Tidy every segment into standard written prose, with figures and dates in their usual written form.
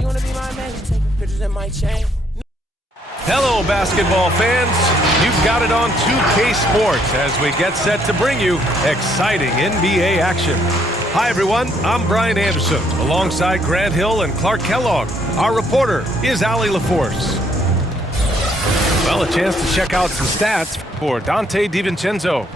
She wanna be my man, taking pictures in my chain. Hello, basketball fans. You've got it on 2K Sports as we get set to bring you exciting NBA action. Hi, everyone. I'm Brian Anderson, alongside Grant Hill and Clark Kellogg. Our reporter is Allie LaForce. Well, a chance to check out some stats for Donte DiVincenzo.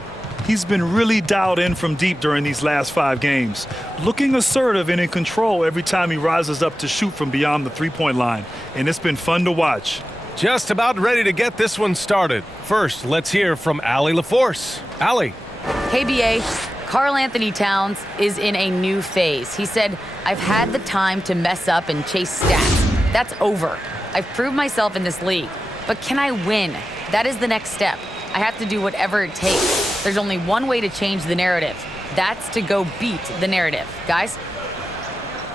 He's been really dialed in from deep during these last 5 games, looking assertive and in control every time he rises up to shoot from beyond the three-point line, and it's been fun to watch. Just about ready to get this one started. First, let's hear from Allie LaForce. Allie. Hey, BA. Karl Anthony Towns is in a new phase. He said, I've had the time to mess up and chase stats. That's over. I've proved myself in this league. But can I win? That is the next step. I have to do whatever it takes. There's only one way to change the narrative. That's to go beat the narrative. Guys?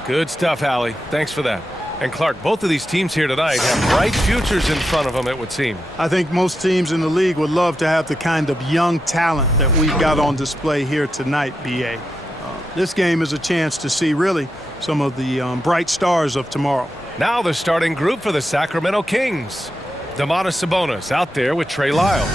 Good stuff, Allie. Thanks for that. And Clark, both of these teams here tonight have bright futures in front of them, it would seem. I think most teams in the league would love to have the kind of young talent that we've got on display here tonight, BA. This game is a chance to see, really, some of the bright stars of tomorrow. Now the starting group for the Sacramento Kings. Domantas Sabonis out there with Trey Lyles.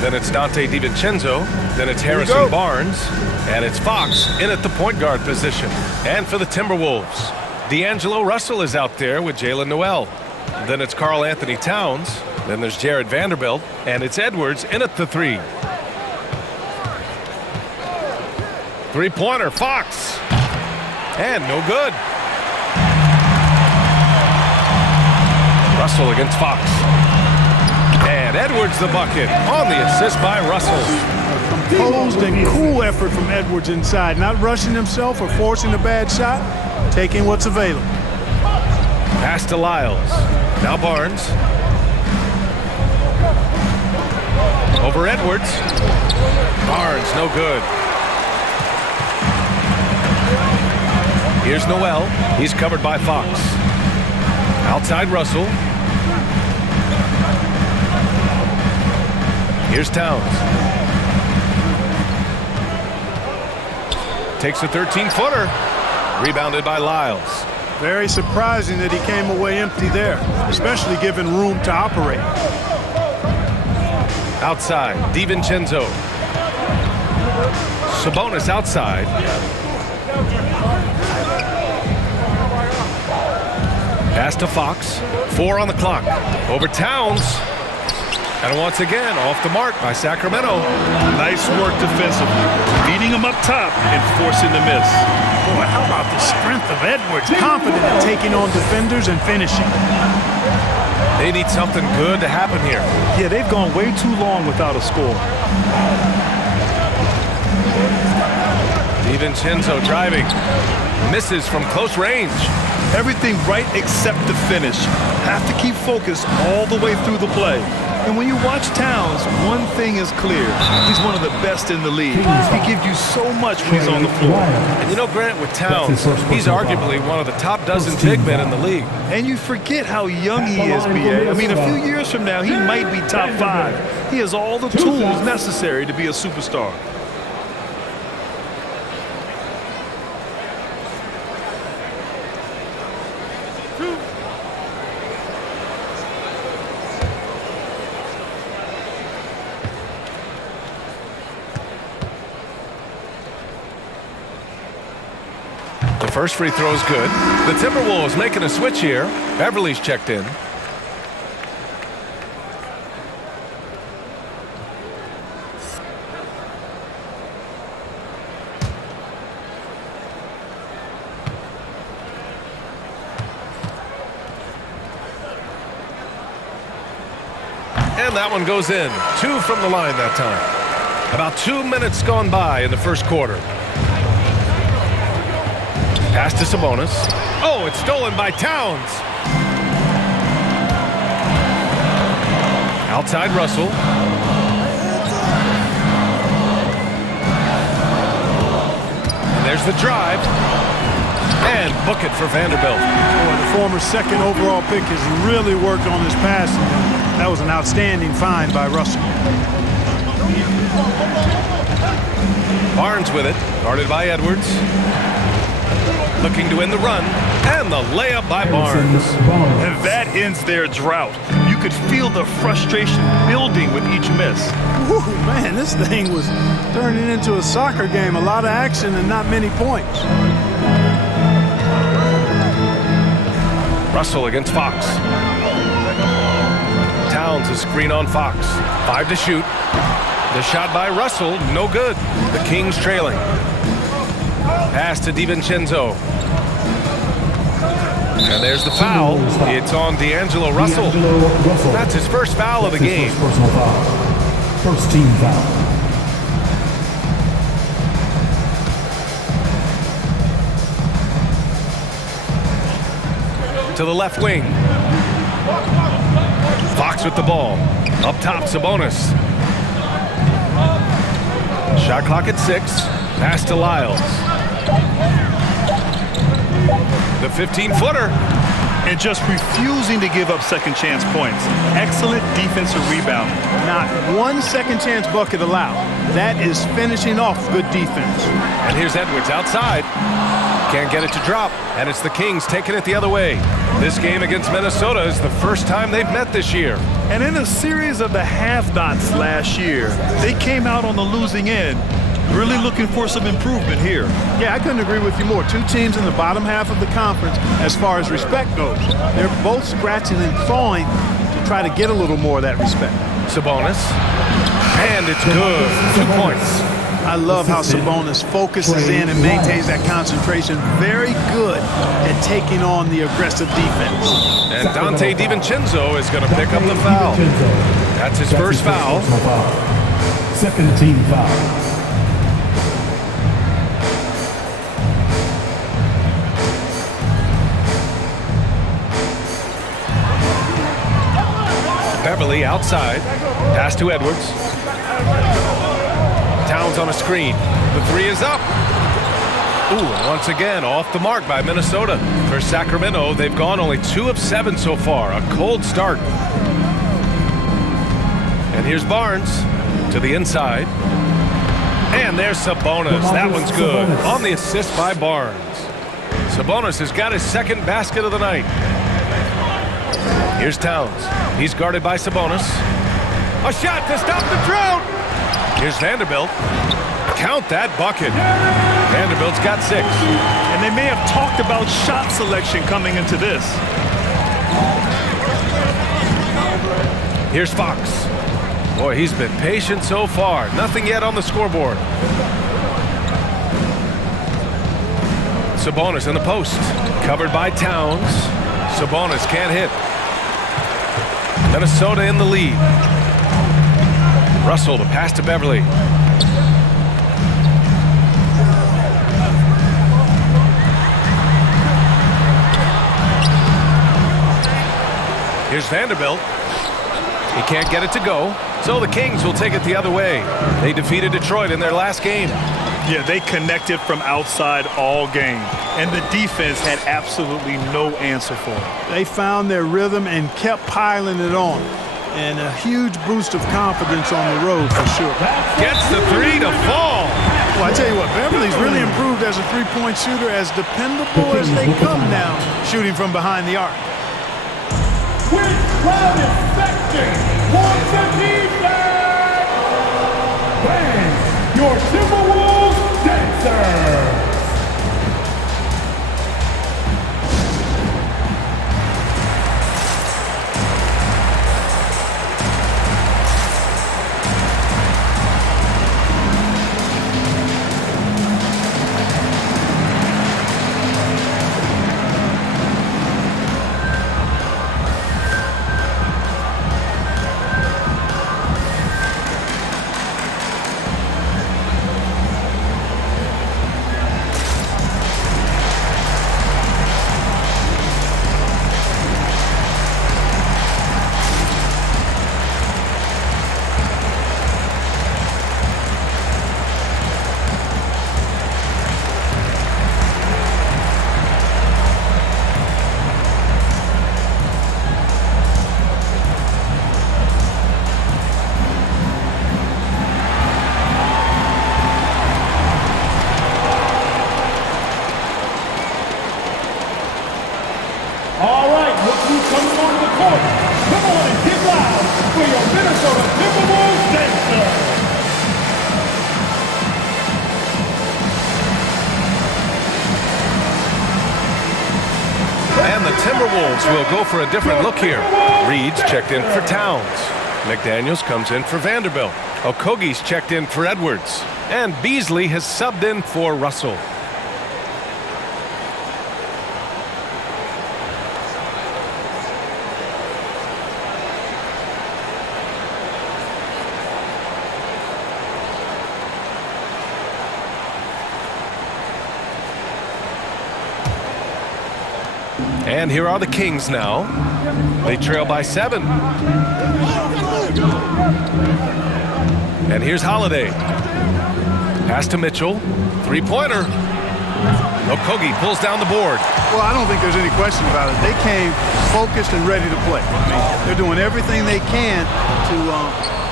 Then it's Donte DiVincenzo. Then it's Harrison Barnes. And it's Fox in at the point guard position. And for the Timberwolves, D'Angelo Russell is out there with Jalen Noel. Then it's Karl Anthony Towns. Then there's Jared Vanderbilt. And it's Edwards in at the 3. Three-pointer, Fox. And no good. Russell against Fox. And Edwards the bucket on the assist by Russell. Composed and cool effort from Edwards inside. Not rushing himself or forcing a bad shot. Taking what's available. Pass to Lyles. Now Barnes. Over Edwards. Barnes, no good. Here's Noel. He's covered by Fox. Outside Russell. Here's Towns. Takes a 13-footer. Rebounded by Lyles. Very surprising that he came away empty there, especially given room to operate. Outside, DiVincenzo. Sabonis outside. Pass to Fox. 4 on the clock. Over Towns. And once again, off the mark by Sacramento. Nice work defensively, beating him up top and forcing the miss. Boy, how about the strength of Edwards? Confident in taking on defenders and finishing. They need something good to happen here. Yeah, they've gone way too long without a score. DiVincenzo driving. Misses from close range. Everything right except the finish. Have to keep focused all the way through the play. And when you watch Towns, one thing is clear. He's one of the best in the league. He gives you so much when he's on the floor. And you know, Grant, with Towns, he's arguably one of the top dozen big men in the league. And you forget how young he is, BA. I mean, a few years from now, he might be top 5. He has all the tools necessary to be a superstar. First free throw is good. The Timberwolves making a switch here. Beverly's checked in. And that one goes in. 2 from the line that time. About 2 minutes gone by in the first quarter. Pass to Sabonis. Oh, it's stolen by Towns. Outside Russell. And there's the drive. And book it for Vanderbilt. Boy, the former second overall pick has really worked on his passing. That was an outstanding find by Russell. Barnes with it. Guarded by Edwards. Looking to win the run. And the layup by Barnes. And that ends their drought. You could feel the frustration building with each miss. Whew, man, this thing was turning into a soccer game. A lot of action and not many points. Russell against Fox. Towns a screen on Fox. 5 to shoot. The shot by Russell, no good. The Kings trailing. Pass to DiVincenzo. And there's the foul. It's on D'Angelo Russell. That's his first foul of the game. First team foul. To the left wing. Fox with the ball. Up top, Sabonis. Shot clock at 6. Pass to Lyles. The 15-footer. And just refusing to give up second chance points. Excellent defensive rebound. Not one second chance bucket allowed. That is finishing off good defense. And here's Edwards outside. Can't get it to drop. And it's the Kings taking it the other way. This game against Minnesota is the first time they've met this year. And in a series of the have-nots last year, they came out on the losing end. Really looking for some improvement here. Yeah, I couldn't agree with you more. Two teams in the bottom half of the conference as far as respect goes. They're both scratching and clawing to try to get a little more of that respect. Sabonis. And it's good. 2 points. I love how Sabonis focuses in and maintains that concentration. Very good at taking on the aggressive defense. And Dante DiVincenzo is going to pick up the foul. That's his first foul. Second team foul. Beverly outside. Pass to Edwards. Towns on a screen. The 3 is up. Ooh, and once again, off the mark by Minnesota. For Sacramento, they've gone only 2 of 7 so far. A cold start. And here's Barnes to the inside. And there's Sabonis. That one's good. On the assist by Barnes. Sabonis has got his second basket of the night. Here's Towns. He's guarded by Sabonis. A shot to stop the drought. Here's Vanderbilt. Count that bucket. Vanderbilt's got 6. And they may have talked about shot selection coming into this. Here's Fox. Boy, he's been patient so far. Nothing yet on the scoreboard. Sabonis in the post. Covered by Towns. Sabonis can't hit. Minnesota in the lead. Russell, the pass to Beverly. Here's Vanderbilt. He can't get it to go, so the Kings will take it the other way. They defeated Detroit in their last game. Yeah, they connected from outside all game, and the defense had absolutely no answer for it. They found their rhythm and kept piling it on. And a huge boost of confidence on the road for sure. Gets the 3 to fall. Well, I tell you what, Beverly's really improved as a three-point shooter, as dependable as they come now, shooting from behind the arc. With crowd infecting for the defense, fans, your Timberwolves dancers. All right, look who's coming onto the court. Come on and get loud for your Minnesota Timberwolves dancer. And the Timberwolves will go for a different look here. Reed's checked in for Towns. McDaniels comes in for Vanderbilt. Okogie's checked in for Edwards. And Beasley has subbed in for Russell. And here are the Kings now. They trail by 7. And here's Holiday. Pass to Mitchell. Three-pointer. Okogie pulls down the board. Well, I don't think there's any question about it. They came focused and ready to play. I mean, they're doing everything they can to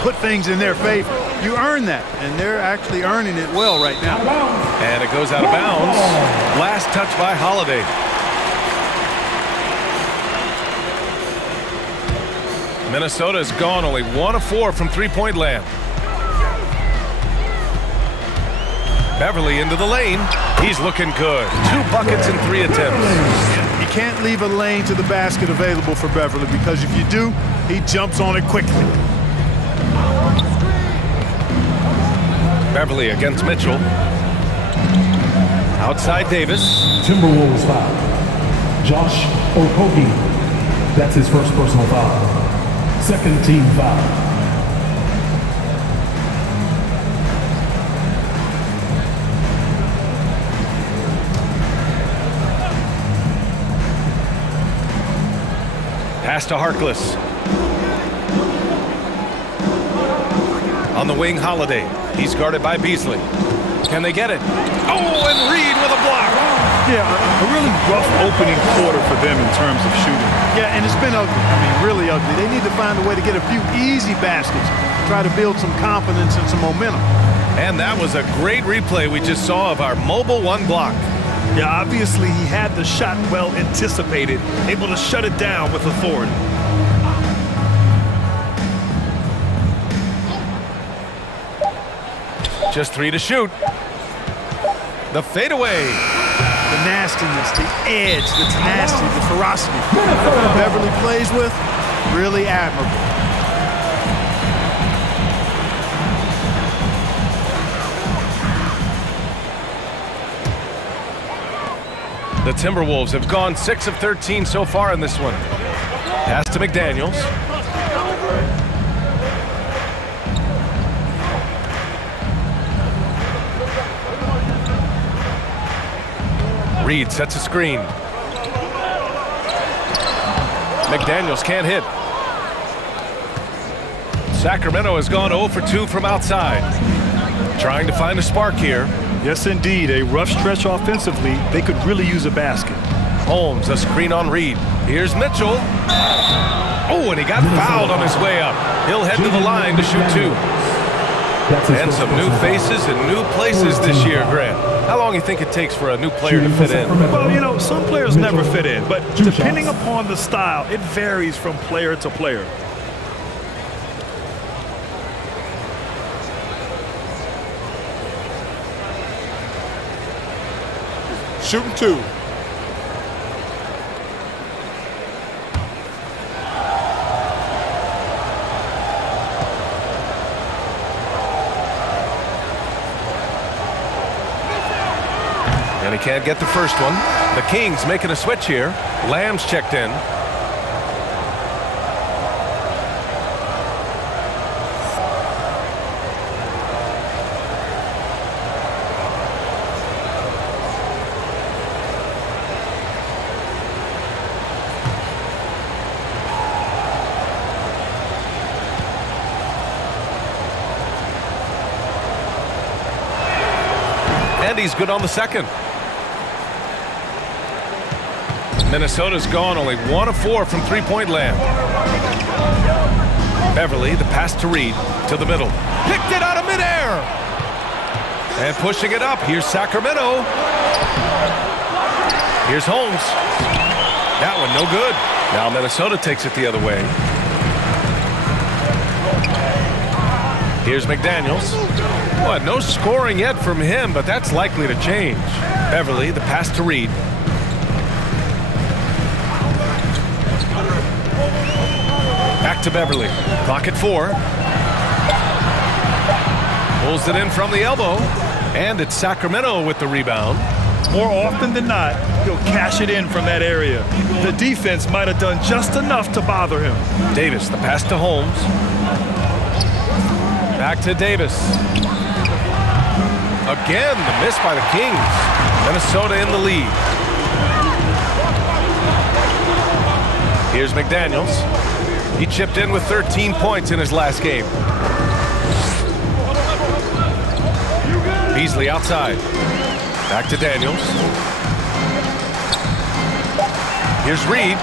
put things in their favor. You earn that, and they're actually earning it well right now. And it goes out of bounds. Last touch by Holiday. Minnesota has gone only 1 of 4 from three-point land. Beverly into the lane. He's looking good. 2 buckets in 3 attempts. You can't leave a lane to the basket available for Beverly, because if you do, he jumps on it quickly. Beverly against Mitchell. Outside Davis. Timberwolves foul. Josh Okogie. That's his first personal foul. Second team foul. Pass to Harkless. On the wing, Holiday. He's guarded by Beasley. Can they get it? Oh, and Reed with a block. Yeah, a really rough opening quarter for them in terms of shooting. Yeah, and it's been ugly. I mean, really ugly. They need to find a way to get a few easy baskets, try to build some confidence and some momentum. And that was a great replay we just saw of our mobile 1 block. Yeah, obviously he had the shot well anticipated, able to shut it down with authority. Just 3 to shoot. The fadeaway. The nastiness, the edge, the tenacity, the ferocity that Beverly plays with, really admirable. The Timberwolves have gone 6 of 13 so far in this one. Pass to McDaniels. Reed sets a screen. McDaniels can't hit. Sacramento has gone 0 for 2 from outside. Trying to find a spark here. Yes, indeed. A rough stretch offensively. They could really use a basket. Holmes, a screen on Reed. Here's Mitchell. Oh, and he got fouled on his way up. He'll head to the line to shoot 2. And some new faces and new places this year, Grant. How long do you think it takes for a new player to fit in? Well, you know, some players never fit in, but depending upon the style, it varies from player to player. Shooting 2. And he can't get the first one. The Kings making a switch here. Lamb's checked in. And he's good on the second. Minnesota's gone only 1 of 4 from three-point land. Beverly, the pass to Reed, to the middle. Picked it out of midair! And pushing it up, here's Sacramento. Here's Holmes. That one no good. Now Minnesota takes it the other way. Here's McDaniels. Well, no scoring yet from him, but that's likely to change. Beverly, the pass to Reed. Back to Beverly. Clock at 4. Pulls it in from the elbow. And it's Sacramento with the rebound. More often than not, he'll cash it in from that area. The defense might have done just enough to bother him. Davis, the pass to Holmes. Back to Davis. Again, the miss by the Kings. Minnesota in the lead. Here's McDaniels. He chipped in with 13 points in his last game. Beasley outside. Back to Daniels. Here's Reed.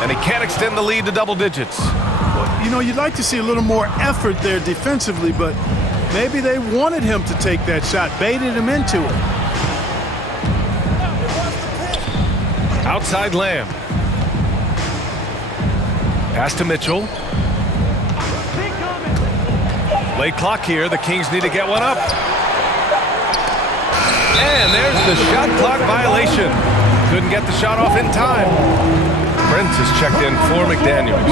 And he can't extend the lead to double digits. Well, you know, you'd like to see a little more effort there defensively, but maybe they wanted him to take that shot, baited him into it. Outside Lamb. Pass to Mitchell. Late clock here. The Kings need to get one up. And there's the shot clock violation. Couldn't get the shot off in time. Prince is checked in for McDaniels.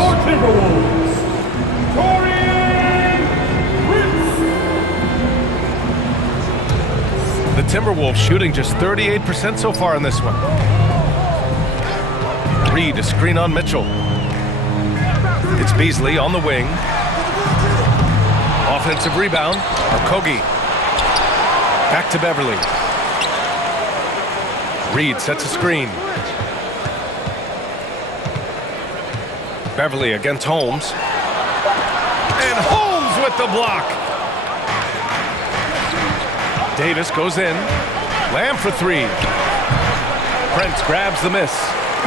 The Timberwolves shooting just 38% so far in this one. Reed, a screen on Mitchell. It's Beasley on the wing. Offensive rebound. Okogie. Back to Beverly. Reed sets a screen. Beverly against Holmes. And Holmes with the block. Davis goes in. Lamb for 3. Prince grabs the miss.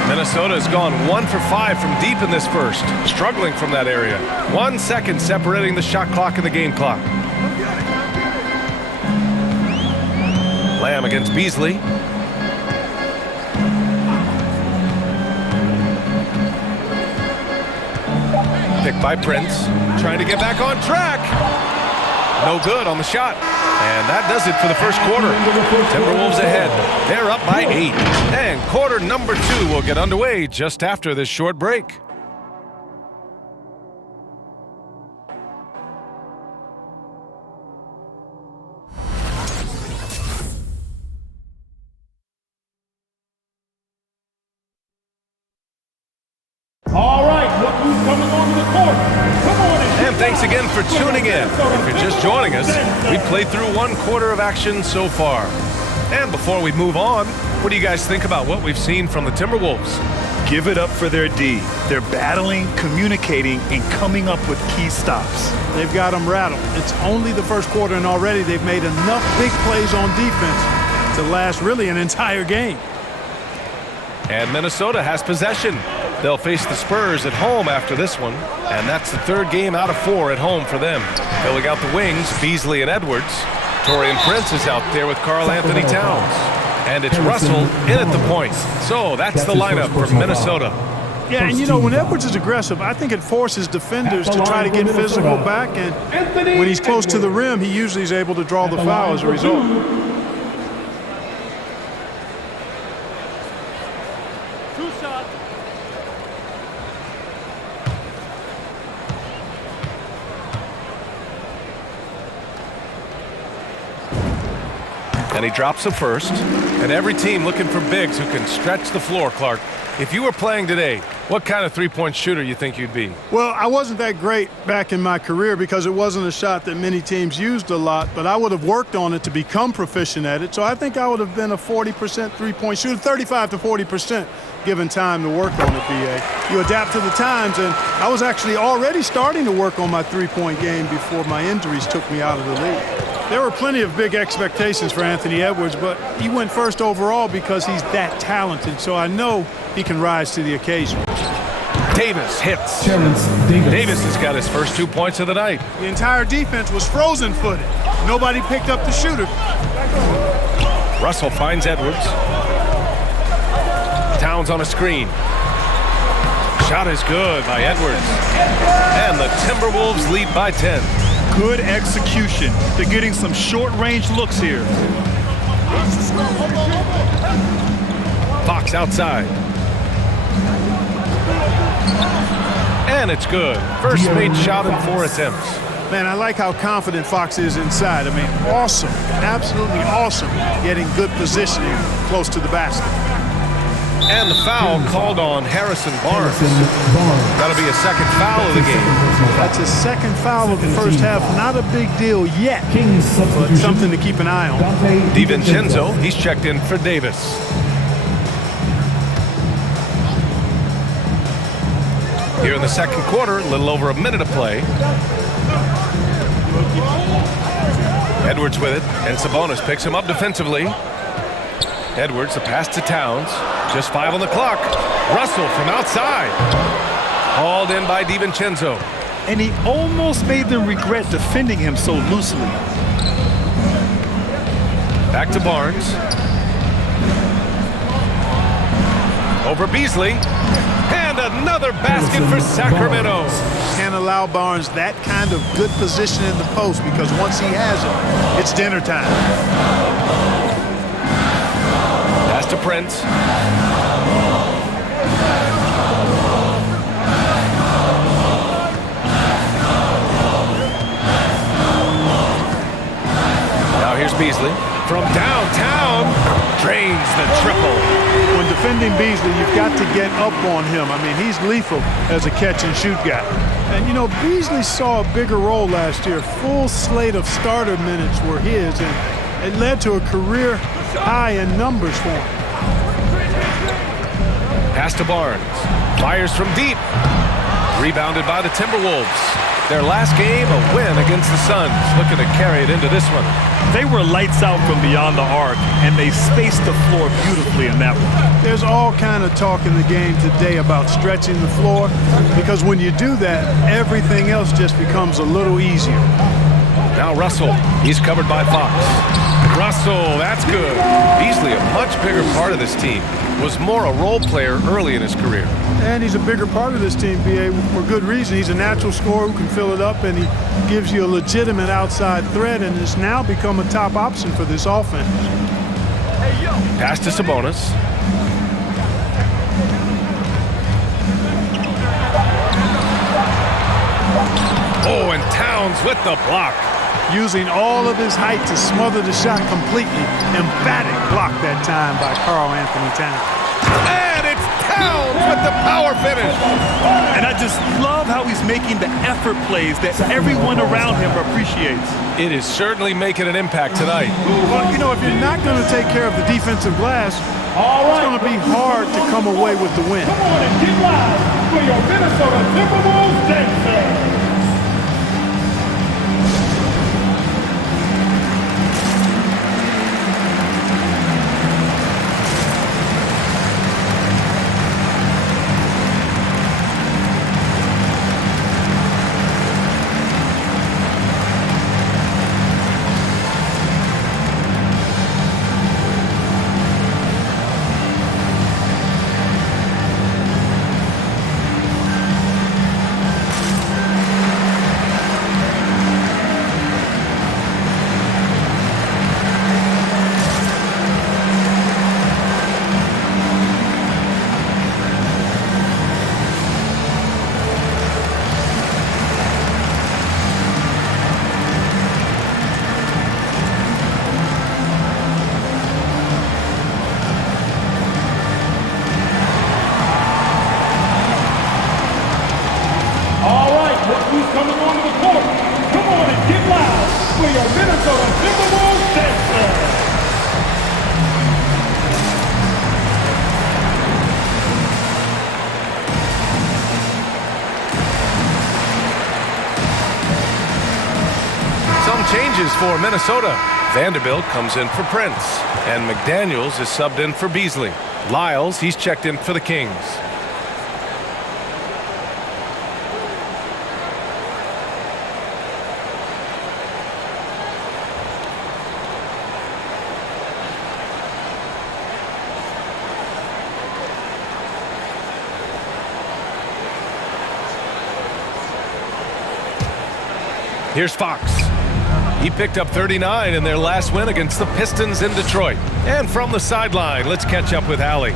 Minnesota's gone 1 for 5 from deep in this first, struggling from that area. 1 second separating the shot clock and the game clock. Lamb against Beasley. Picked by Prince, trying to get back on track. No good on the shot. And that does it for the first quarter. Timberwolves ahead. They're up by 8. And quarter number 2 will get underway just after this short break. All right, look who's coming onto the court. Come on in. And thanks again for tuning in. If you're just joining us, we've played through 1 quarter of action so far. And before we move on, what do you guys think about what we've seen from the Timberwolves? Give it up for their D. They're battling, communicating, and coming up with key stops. They've got them rattled. It's only the first quarter, and already they've made enough big plays on defense to last really an entire game. And Minnesota has possession. They'll face the Spurs at home after this one, and that's the 3rd game out of 4 at home for them. Filling out the wings, Beasley and Edwards. Taurean Prince is out there with Karl Anthony Towns. And it's Russell in at the point. So that's the lineup for Minnesota. Yeah, and you know, when Edwards is aggressive, I think it forces defenders to try to get physical back, and when he's close to the rim, he usually is able to draw the foul as a result. And he drops the first. And every team looking for bigs who can stretch the floor, Clark. If you were playing today, what kind of three-point shooter you think you'd be? Well, I wasn't that great back in my career because it wasn't a shot that many teams used a lot, but I would have worked on it to become proficient at it. So I think I would have been a 40% three-point shooter, 35 to 40% given time to work on it, BA. You adapt to the times, and I was actually already starting to work on my three-point game before my injuries took me out of the league. There were plenty of big expectations for Anthony Edwards, but he went first overall because he's that talented, so I know he can rise to the occasion. Davis hits. Davis. Davis has got his first 2 points of the night. The entire defense was frozen-footed. Nobody picked up the shooter. Russell finds Edwards. Towns on a screen. Shot is good by Edwards. And the Timberwolves lead by 10. Good execution. They're getting some short-range looks here. Fox outside. And it's good. First made shot in 4 attempts. Man, I like how confident Fox is inside. I mean, awesome, absolutely awesome, getting good positioning close to the basket. And the foul called on Harrison Barnes. That'll be a second foul of the game. That's his second foul of the first half. Not a big deal yet, but something to keep an eye on. DiVincenzo, he's checked in for Davis. Here in the second quarter, a little over a minute of play. Edwards with it, and Sabonis picks him up defensively. Edwards, the pass to Towns. Just 5 on the clock. Russell from outside. Hauled in by DiVincenzo. And he almost made them regret defending him so loosely. Back to Barnes. Over Beasley. And another basket for Sacramento. Can't allow Barnes that kind of good position in the post, because once he has it, it's dinner time. Pass to Prince. Now here's Beasley. From downtown, drains the triple. When defending Beasley, you've got to get up on him. I mean, he's lethal as a catch-and-shoot guy. And, you know, Beasley saw a bigger role last year. Full slate of starter minutes were his, and it led to a career high in numbers for him. Pass to Barnes. Fires from deep. Rebounded by the Timberwolves. Their last game, a win against the Suns. Looking to carry it into this one. They were lights out from beyond the arc, and they spaced the floor beautifully in that one. There's all kind of talk in the game today about stretching the floor, because when you do that, everything else just becomes a little easier. Now Russell, he's covered by Fox. Russell, that's good. Beasley, a much bigger part of this team, was more a role player early in his career. And he's a bigger part of this team, B.A., for good reason. He's a natural scorer who can fill it up, and he gives you a legitimate outside threat, and has now become a top option for this offense. Pass to Sabonis. Oh, and Towns with the block. Using all of his height to smother the shot completely. Emphatic block that time by Karl-Anthony Towns. And it's Towns with the power finish. And I just love how he's making the effort plays that everyone around him appreciates. It is certainly making an impact tonight. Well, you know, if you're not going to take care of the defensive glass, it's going to be hard to come away with the win. Come on and get live for your Minnesota Timberwolves dance. Changes for Minnesota. Vanderbilt comes in for Prince, and McDaniels is subbed in for Beasley. Lyles, he's checked in for the Kings. Here's Fox. He picked up 39 in their last win against the Pistons in Detroit. And from the sideline, let's catch up with Allie.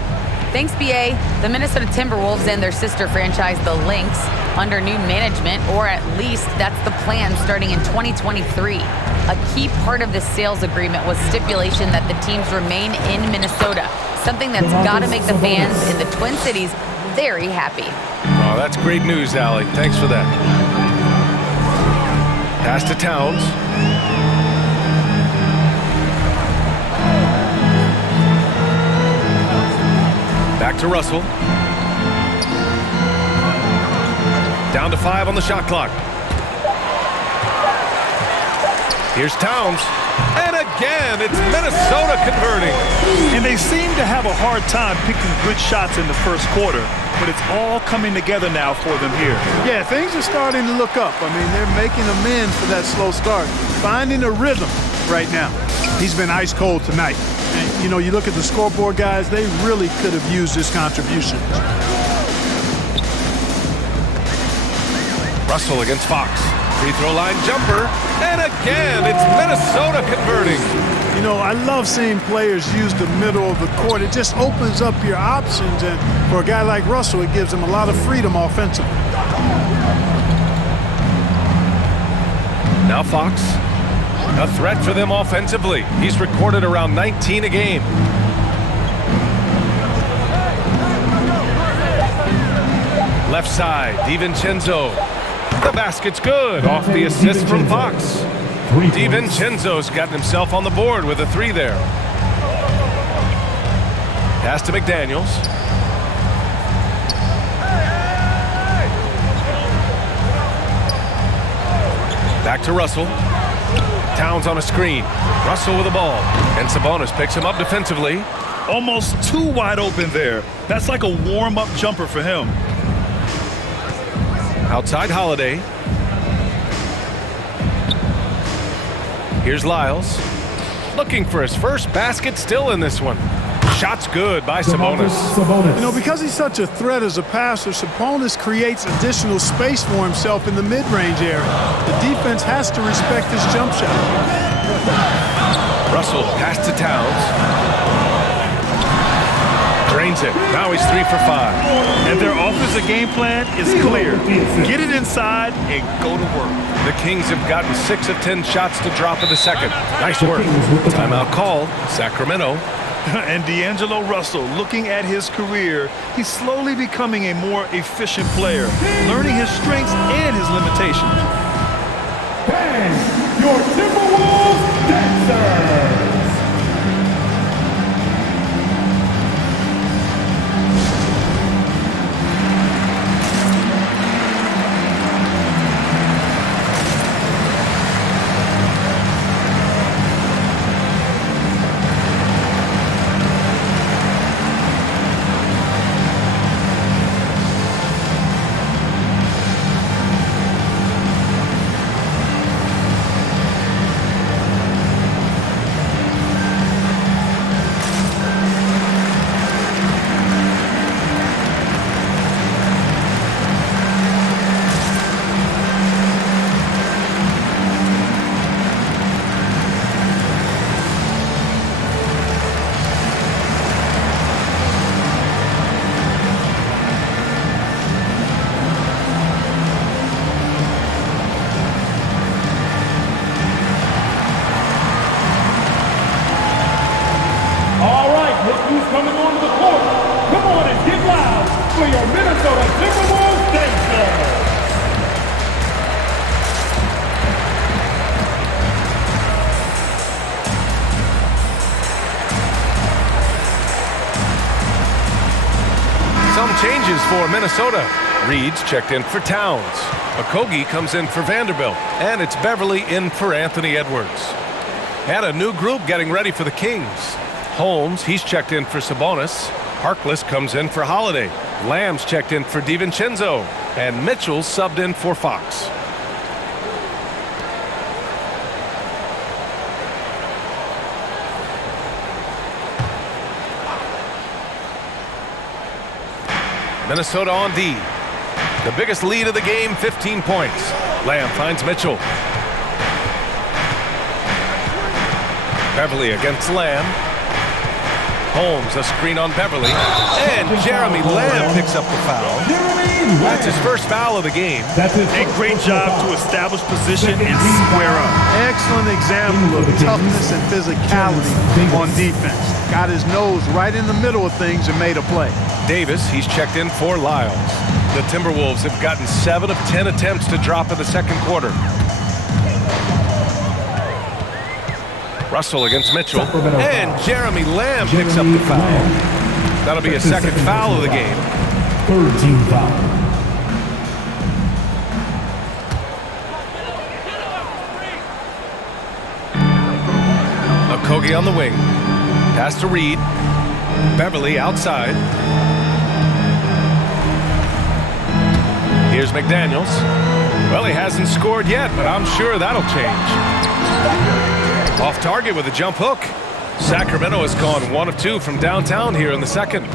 Thanks, BA. The Minnesota Timberwolves and their sister franchise, the Lynx, under new management, or at least that's the plan starting in 2023. A key part of this sales agreement was stipulation that the teams remain in Minnesota, something that's got to make the fans in the Twin Cities very happy. Oh, that's great news, Allie. Thanks for that. Pass to Towns. Back to Russell. Down to 5 on the shot clock. Here's Towns. And again, it's Minnesota converting. And they seem to have a hard time picking good shots in the first quarter, but it's all coming together now for them here. Yeah, things are starting to look up. I mean, they're making amends for that slow start, finding a rhythm right now. He's been ice cold tonight. And, you know, you look at the scoreboard, guys, they really could have used his contribution. Russell against Fox. Free throw line jumper. And again, it's Minnesota converting. You know, I love seeing players use the middle of the court. It just opens up your options. And for a guy like Russell, it gives him a lot of freedom offensively. Now Fox. A threat for them offensively. He's recorded around 19 a game. Left side, DiVincenzo. The basket's good. Off the assist from Fox. DiVincenzo's gotten himself on the board with a 3 there. Pass to McDaniels. Back to Russell. Towns on a screen. Russell with the ball. And Sabonis picks him up defensively. Almost too wide open there. That's like a warm-up jumper for him. Outside Holiday. Here's Lyles. Looking for his first basket still in this one. Shot's good by Sabonis. You know, because he's such a threat as a passer, Sabonis creates additional space for himself in the mid-range area. The defense has to respect his jump shot. Russell pass to Towns. Drains it. Now he's 3 for 5. And their offensive game plan is clear. Get it inside and go to work. The Kings have gotten 6 of 10 shots to drop in the second. Nice work. Timeout called. Sacramento. And D'Angelo Russell, looking at his career, he's slowly becoming a more efficient player, learning his strengths and his limitations. Bang! Your Timberwolves dancers! Changes for Minnesota. Reed's checked in for Towns. Okogie comes in for Vanderbilt. And it's Beverly in for Anthony Edwards. And a new group getting ready for the Kings. Holmes, he's checked in for Sabonis. Harkless comes in for Holiday. Lamb's checked in for DiVincenzo. And Mitchell's subbed in for Fox. Minnesota on D. The biggest lead of the game, 15 points. Lamb finds Mitchell. Beverly against Lamb. Holmes, a screen on Beverly. And Jeremy Lamb picks up the foul. That's his first foul of the game. A great job to establish position and square up. Excellent example of toughness and physicality on defense. Got his nose right in the middle of things and made a play. Davis, he's checked in for Lyles. The Timberwolves have gotten 7 of 10 attempts to drop in the second quarter. Russell against Mitchell. And Jeremy Lamb picks up the foul. That'll be a second foul of the game. Third team foul. Okogie on the wing. Pass to Reed. Beverly outside. Here's McDaniels. Well, he hasn't scored yet, but I'm sure that'll change. Off target with a jump hook. Sacramento has gone 1 of 2 from downtown here in the second.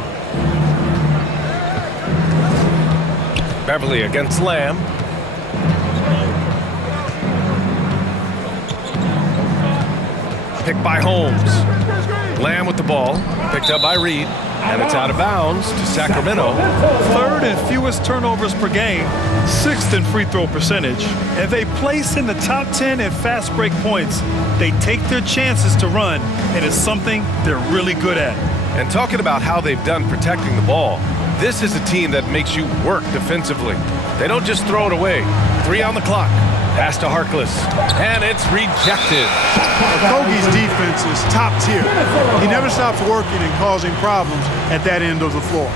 Beverly against Lamb. Picked by Holmes. Lamb with the ball. Picked up by Reed. And it's out of bounds to Sacramento. Third and fewest turnovers per game. 6th in free throw percentage. And they place in the top 10 in fast break points. They take their chances to run, and it's something they're really good at. And talking about how they've done protecting the ball, this is a team that makes you work defensively. They don't just throw it away. 3 on the clock. Pass to Harkless. And it's rejected. Okogie's defense is top tier. He never stops working and causing problems at that end of the floor.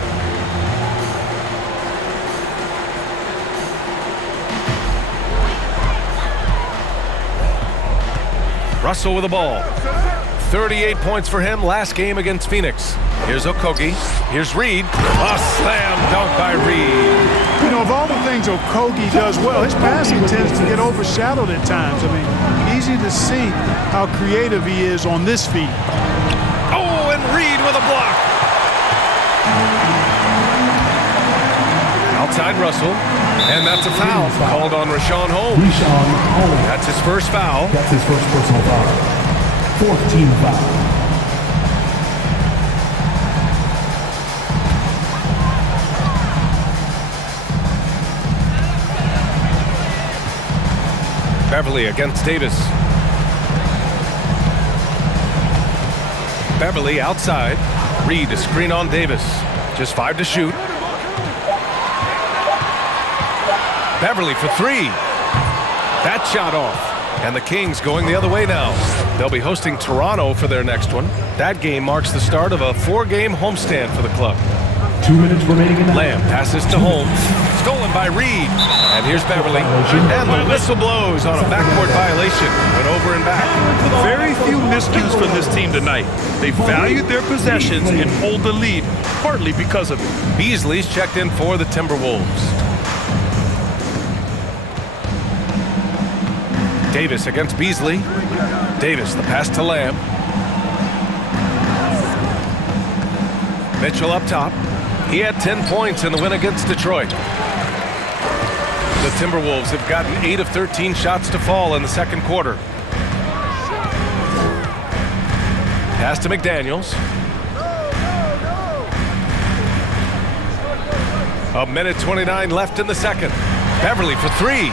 Russell with the ball. 38 points for him last game against Phoenix. Here's Okogie. Here's Reed. A slam dunk by Reed. You know, of all the things Okogie does well, his passing tends to get overshadowed at times. I mean, easy to see how creative he is on this feed. Oh, and Reed with a block. Outside Russell. And that's a foul called on Richaun Holmes. That's his first foul. That's his first personal foul. 4th team foul. Beverly against Davis. Beverly outside. Reed a screen on Davis. Just 5 to shoot. Beverly for 3. That shot off. And the Kings going the other way now. They'll be hosting Toronto for their next one. That game marks the start of a 4-game homestand for the club. 2 minutes remaining in the Lamb passes to Holmes. Stolen by Reed. And here's Beverly. And the whistle blows on a backcourt violation. Went over and back. Very few miscues from this team tonight. They valued their possessions and hold the lead, partly because of it. Beasley's checked in for the Timberwolves. Davis against Beasley. Davis, the pass to Lamb. Mitchell up top. He had 10 points in the win against Detroit. The Timberwolves have gotten 8 of 13 shots to fall in the second quarter. Pass to McDaniels. A minute 29 left in the second. Beverly for 3.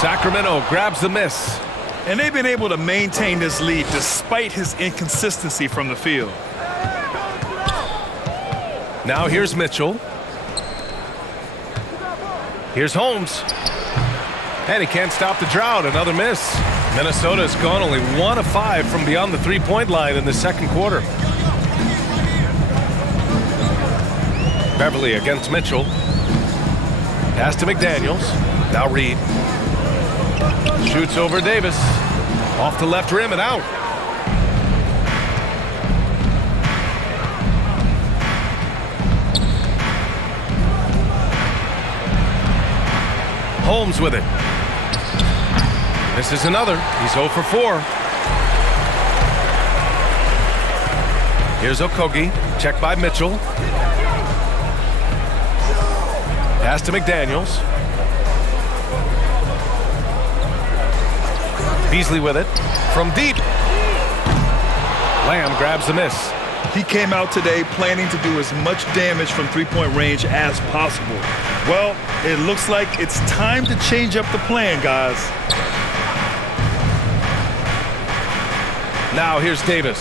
Sacramento grabs the miss. And they've been able to maintain this lead despite his inconsistency from the field. Now here's Mitchell. Here's Holmes. And he can't stop the drought. Another miss. Minnesota has gone only 1 of 5 from beyond the 3-point line in the second quarter. Beverly against Mitchell. Pass to McDaniels. Now Reed. Shoots over Davis. Off the left rim and out. Holmes with it. This is another. He's 0 for 4. Here's Okogie. Checked by Mitchell. Pass to McDaniels. Beasley with it. From deep. Lamb grabs the miss. He came out today planning to do as much damage from three-point range as possible. Well, it looks like it's time to change up the plan, guys. Now here's Davis.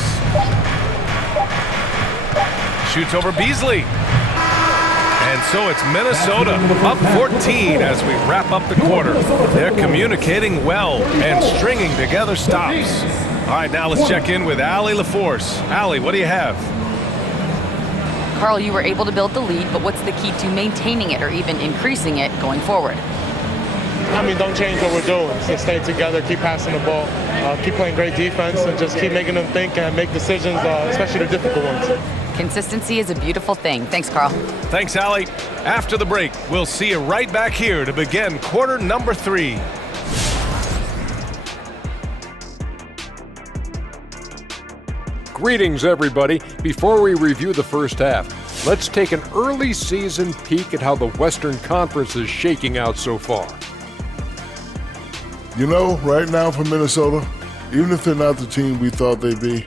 Shoots over Beasley. And so it's Minnesota up 14 as we wrap up the quarter. They're communicating well and stringing together stops. All right, now let's check in with Allie LaForce. Allie, what do you have? Carl, you were able to build the lead, but what's the key to maintaining it or even increasing it going forward? I mean, don't change what we're doing. Just stay together, keep passing the ball, keep playing great defense, and just keep making them think and make decisions, especially the difficult ones. Consistency is a beautiful thing. Thanks, Carl. Thanks, Allie. After the break, we'll see you right back here to begin quarter number 3. Greetings, everybody. Before we review the first half, let's take an early season peek at how the Western Conference is shaking out so far. You know, right now for Minnesota, even if they're not the team we thought they'd be,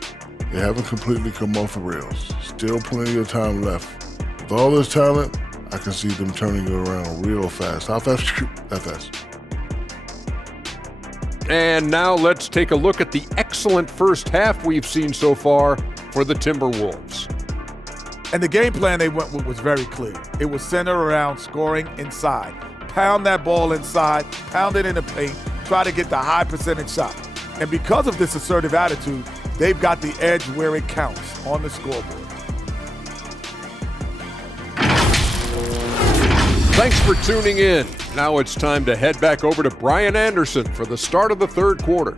they haven't completely come off the rails. Still plenty of time left. With all this talent, I can see them turning it around real fast. How fast? That fast. And now let's take a look at the excellent first half we've seen so far for the Timberwolves. And the game plan they went with was very clear. It was centered around scoring inside. Pound that ball inside, pound it in the paint, try to get the high percentage shot. And because of this assertive attitude, they've got the edge where it counts on the scoreboard. Thanks for tuning in. Now it's time to head back over to Brian Anderson for the start of the third quarter.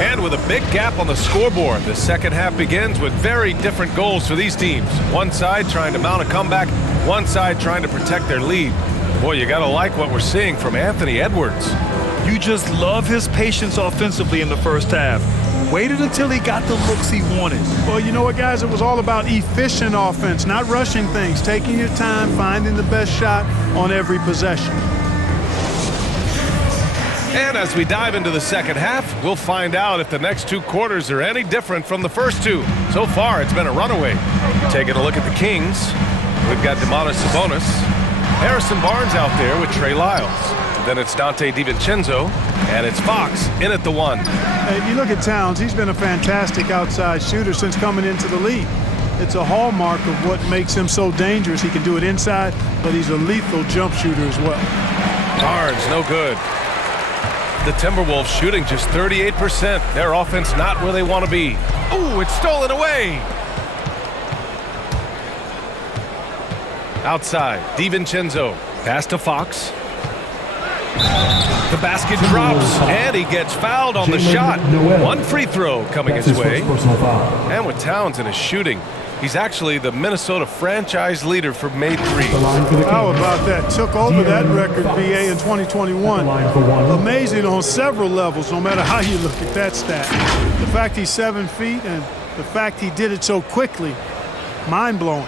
And with a big gap on the scoreboard, the second half begins with very different goals for these teams. One side trying to mount a comeback, one side trying to protect their lead. Boy, you gotta like what we're seeing from Anthony Edwards. You just love his patience offensively in the first half. Waited until he got the looks he wanted. Well, you know what, guys? It was all about efficient offense, not rushing things, taking your time, finding the best shot on every possession. And as we dive into the second half, we'll find out if the next 2 quarters are any different from the first 2. So far, it's been a runaway. Taking a look at the Kings, we've got Domantas Sabonis, Harrison Barnes out there with Trey Lyles. Then it's Donte DiVincenzo, and it's Fox in at the 1. Hey, you look at Towns, he's been a fantastic outside shooter since coming into the league. It's a hallmark of what makes him so dangerous. He can do it inside, but he's a lethal jump shooter as well. Barnes, no good. The Timberwolves shooting just 38%. Their offense not where they want to be. Ooh, it's stolen away. Outside, DiVincenzo. Pass to Fox. The basket drops, and he gets fouled on the shot. 1 free throw coming his way. And with Towns in his shooting, he's actually the Minnesota franchise leader for made threes. How about that? Took over that record, BA, in 2021. Amazing on several levels, no matter how you look at that stat. The fact he's 7 feet and the fact he did it so quickly, mind-blowing.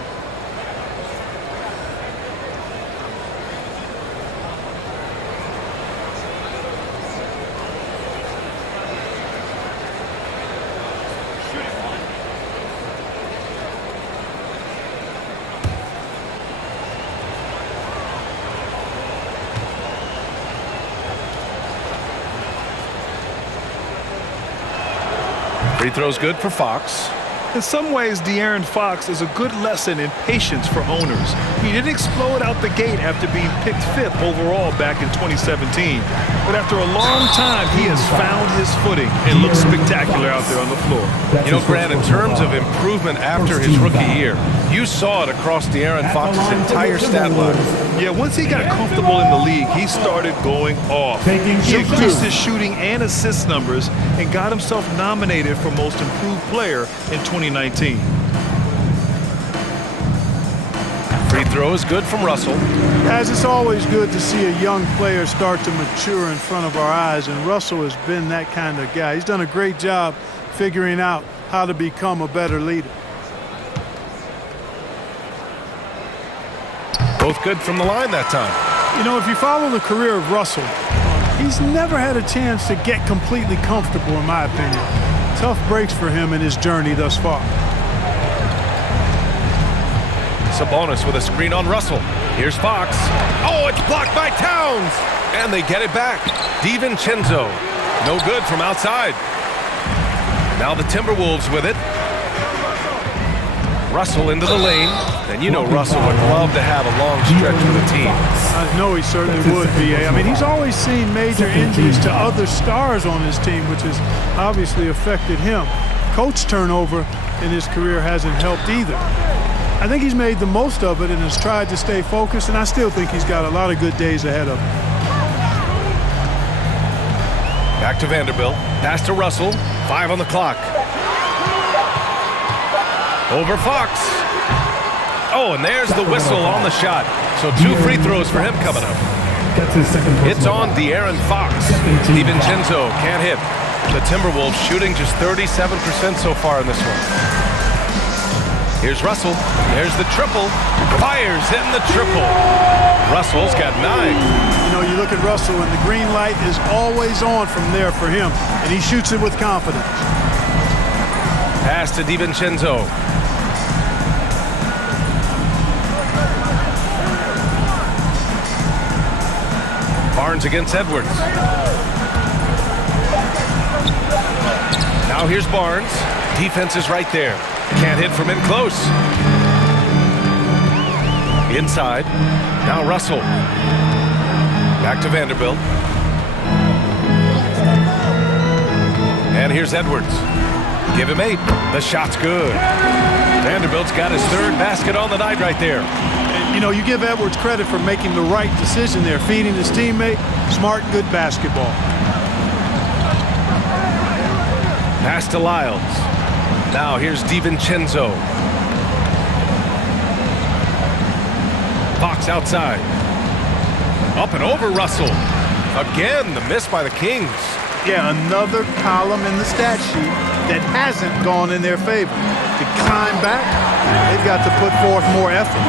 Free throw's good for Fox. In some ways, De'Aaron Fox is a good lesson in patience for owners. He didn't explode out the gate after being picked 5th overall back in 2017. But after a long time, he has found his footing and looks spectacular out there on the floor. You know, Grant, in terms of improvement after his rookie year, you saw it across De'Aaron Fox's entire stat line. Yeah, once he got comfortable in the league, he started going off. He increased his shooting and assist numbers and got himself nominated for Most Improved Player in 2019. Free throw is good from Russell. As it's always good to see a young player start to mature in front of our eyes, and Russell has been that kind of guy. He's done a great job figuring out how to become a better leader. Both good from the line that time. You know, if you follow the career of Russell, he's never had a chance to get completely comfortable, in my opinion. Tough breaks for him in his journey thus far. Sabonis with a screen on Russell. Here's Fox. Oh, it's blocked by Towns. And they get it back. DiVincenzo. No good from outside. Now the Timberwolves with it. Russell into the lane. And you know Russell would love to have a long stretch with the team. I know he certainly would, B.A. I mean, he's always seen major injuries to other stars on his team, which has obviously affected him. Coach turnover in his career hasn't helped either. I think he's made the most of it and has tried to stay focused, and I still think he's got a lot of good days ahead of him. Back to Vanderbilt. Pass to Russell. 5 on the clock. Over Fox. Oh, and there's the whistle on the shot. So 2 free throws for him coming up. That's his second personal It's on De'Aaron Fox. DiVincenzo can't hit. The Timberwolves shooting just 37% so far in this one. Here's Russell. There's the triple. Fires hitting the triple. Russell's got 9. You know, you look at Russell, and the green light is always on from there for him, and he shoots it with confidence. Pass to DiVincenzo. Barnes against Edwards. Now here's Barnes. Defense is right there. Can't hit from in close. Inside. Now Russell. Back to Vanderbilt. And here's Edwards. Give him 8. The shot's good. Vanderbilt's got his 3rd basket on the night right there. And, you know, you give Edwards credit for making the right decision there, feeding his teammate. Smart, good basketball. Pass to Lyles. Now here's DiVincenzo. Fox outside. Up and over Russell. Again, the miss by the Kings. Yeah, another column in the stat sheet that hasn't gone in their favor. To climb back, they've got to put forth more effort.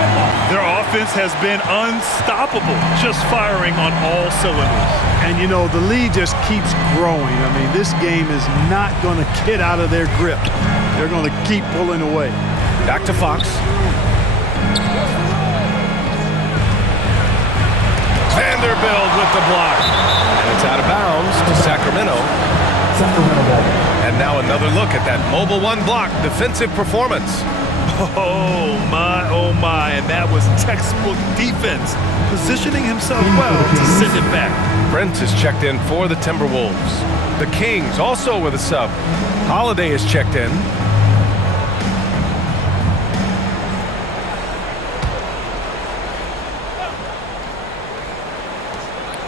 Their offense has been unstoppable, just firing on all cylinders. And, you know, the lead just keeps growing. I mean, this game is not going to get out of their grip. They're going to keep pulling away. Back to Fox. Vanderbilt with the block. And it's out of bounds to Sacramento. Sacramento ball. And now another look at that mobile 1 block defensive performance. Oh my, and that was textbook defense. Positioning himself well to send it back. Brent is checked in for the Timberwolves. The Kings also with a sub. Holiday is checked in.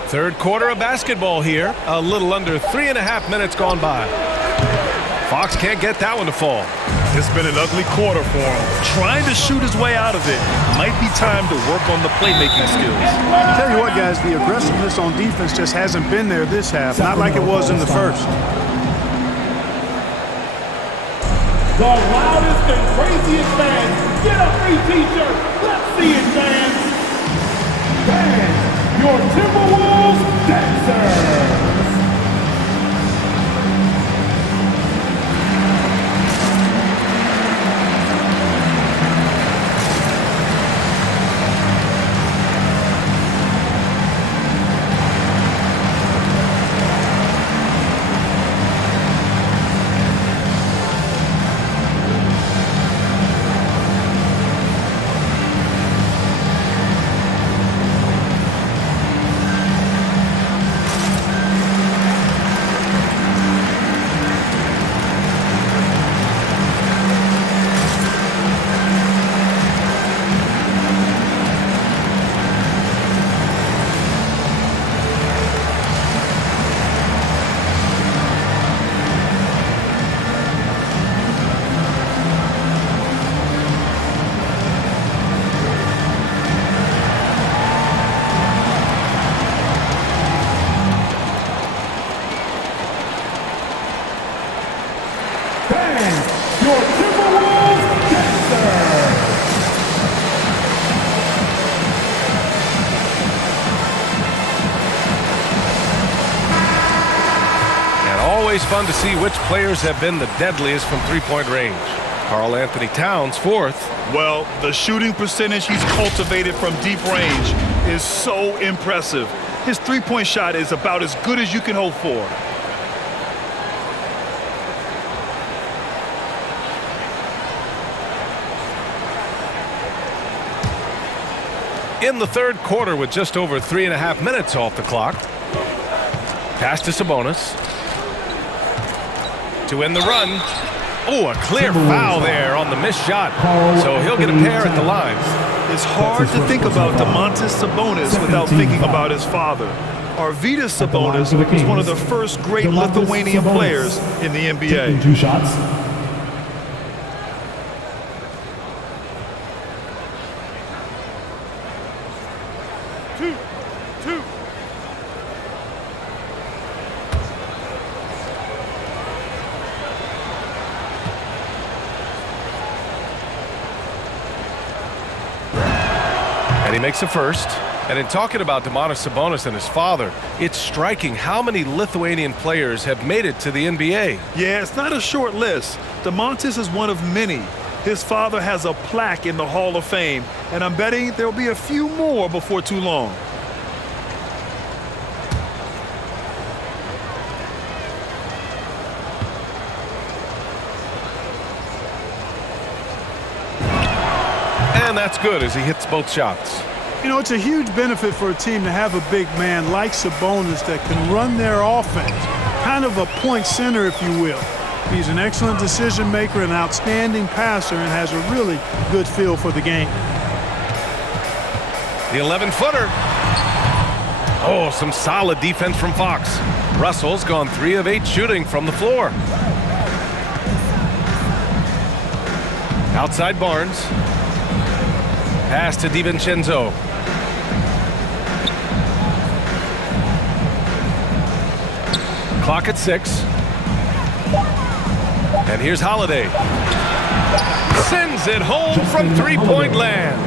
Third quarter of basketball here. A little under 3.5 minutes gone by. Fox can't get that one to fall. It's been an ugly quarter for him. Trying to shoot his way out of it. Might be time to work on the playmaking skills. I tell you what, guys, the aggressiveness on defense just hasn't been there this half. Not like it was in the first. The loudest and craziest fans, get a free t-shirt. Let's see it, fans. Fans, your Timberwolves dancers. always fun to see which players have been the deadliest from three-point range. Karl Anthony Towns, fourth. Well, the shooting percentage he's cultivated from deep range is so impressive. His three-point shot is about as good as you can hope for. In the third quarter with just over 3.5 minutes off the clock. Pass to Sabonis. To end the run. Oh, a clear foul there on the missed shot. So he'll get a pair at the line. It's hard to think about Domantas Sabonis without thinking about his father. Arvydas Sabonis was one of the first great Lithuanian players in the NBA. 2 shots. And he makes a first. And in talking about Domantas Sabonis and his father, it's striking how many Lithuanian players have made it to the NBA. Yeah, it's not a short list. Domantas is one of many. His father has a plaque in the Hall of Fame, and I'm betting there'll be a few more before too long. And that's good as he hits both shots. You know, it's a huge benefit for a team to have a big man like Sabonis that can run their offense, kind of a point center, if you will. He's an excellent decision maker, an outstanding passer, and has a really good feel for the game. The 11-footer. Oh, some solid defense from Fox. Russell's gone 3 of 8 shooting from the floor. Outside Barnes. Pass to DiVincenzo. Clock at 6. And here's Holiday. Sends it home from three-point land.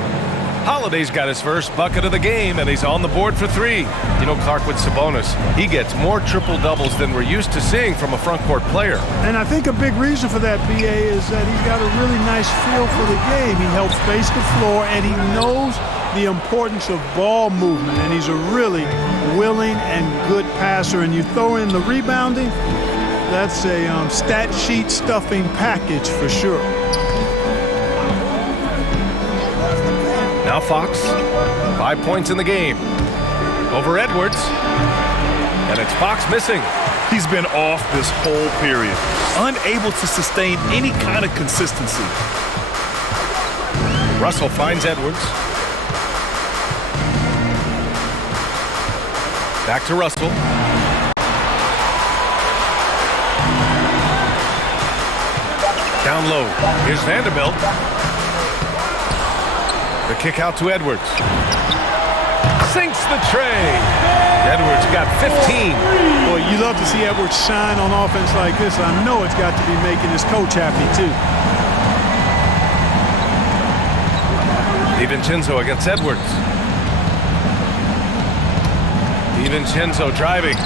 Holiday's got his first bucket of the game, and he's on the board for 3. You know, Clark, with Sabonis, he gets more triple-doubles than we're used to seeing from a front-court player. And I think a big reason for that, BA, is that he's got a really nice feel for the game. He helps space the floor, and he knows the importance of ball movement, and he's a really willing and good passer. And you throw in the rebounding, that's a stat sheet stuffing package for sure. Now Fox, 5 points in the game. Over Edwards. And it's Fox missing. He's been off this whole period, unable to sustain any kind of consistency. Russell finds Edwards. Back to Russell. Down low. Here's Vanderbilt. The kick out to Edwards. Sinks the tray. Edwards got 15. Boy, you love to see Edwards shine on offense like this. I know it's got to be making his coach happy, too. DiVincenzo against Edwards. DiVincenzo driving.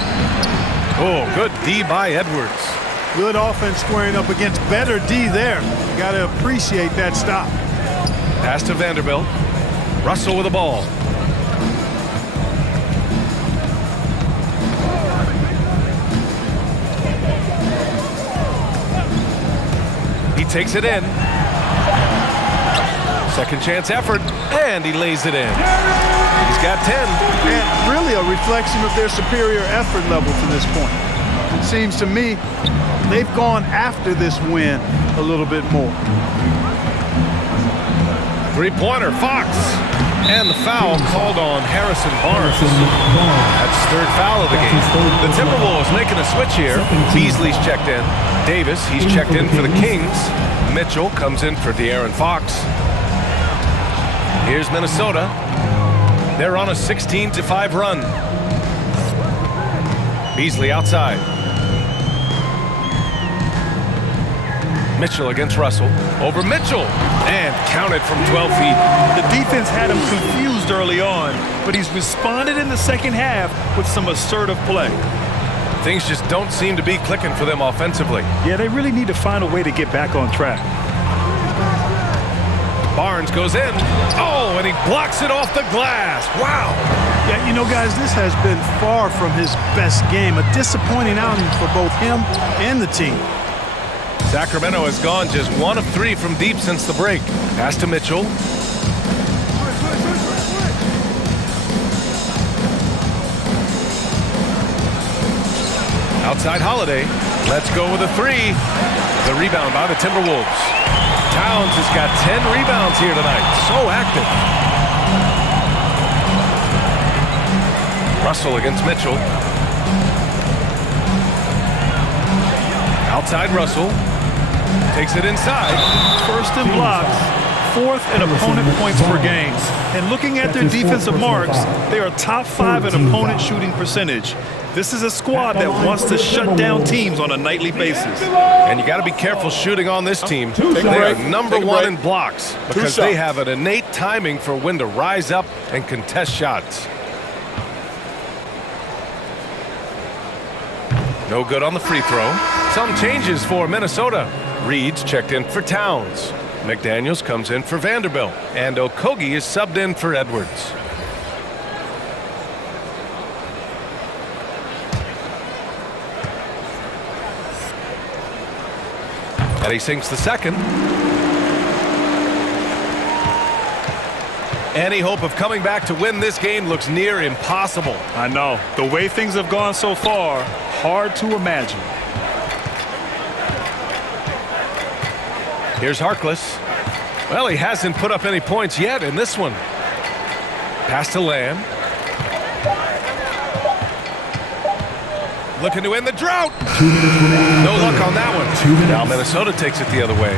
Oh, good D by Edwards. Good offense squaring up against better D there. You got to appreciate that stop. Pass to Vanderbilt. Russell with the ball. He takes it in. Second chance effort, and he lays it in. He's got 10. And really a reflection of their superior effort level to this point. It seems to me they've gone after this win a little bit more. Three-pointer, Fox. And the foul called on Harrison Barnes. That's his third foul of the game. The Timberwolves making a switch here. Beasley's checked in. Davis, he's checked in for the Kings. Mitchell comes in for De'Aaron Fox. Here's Minnesota. They're on a 16-5 run. Beasley outside. Mitchell against Russell. Over Mitchell. And counted from 12 feet. The defense had him confused early on, but he's responded in the second half with some assertive play. Things just don't seem to be clicking for them offensively. Yeah, they really need to find a way to get back on track. Barnes goes in. Oh, and he blocks it off the glass. Wow. Yeah, you know, guys, this has been far from his best game. A disappointing outing for both him and the team. Sacramento has gone just 1 of 3 from deep since the break. Pass to Mitchell. Outside Holiday. Let's go with a 3. The rebound by the Timberwolves. Towns has got 10 rebounds here tonight. So active. Russell against Mitchell. Outside Russell. Takes it inside. First in blocks, 4th in opponent points per game. And looking at their defensive marks, they are top 5 in opponent shooting percentage. This is a squad that wants to shut down teams on a nightly basis. And you got to be careful shooting on this team. They are number 1 in blocks because they have an innate timing for when to rise up and contest shots. No good on the free throw. Some changes for Minnesota. Reed's checked in for Towns. McDaniels comes in for Vanderbilt. And Okogie is subbed in for Edwards. And he sinks the second. Any hope of coming back to win this game looks near impossible. I know. The way things have gone so far, hard to imagine. Here's Harkless. Well, he hasn't put up any points yet in this one. Pass to Lamb. Looking to end the drought. No luck on that one. Now Minnesota takes it the other way.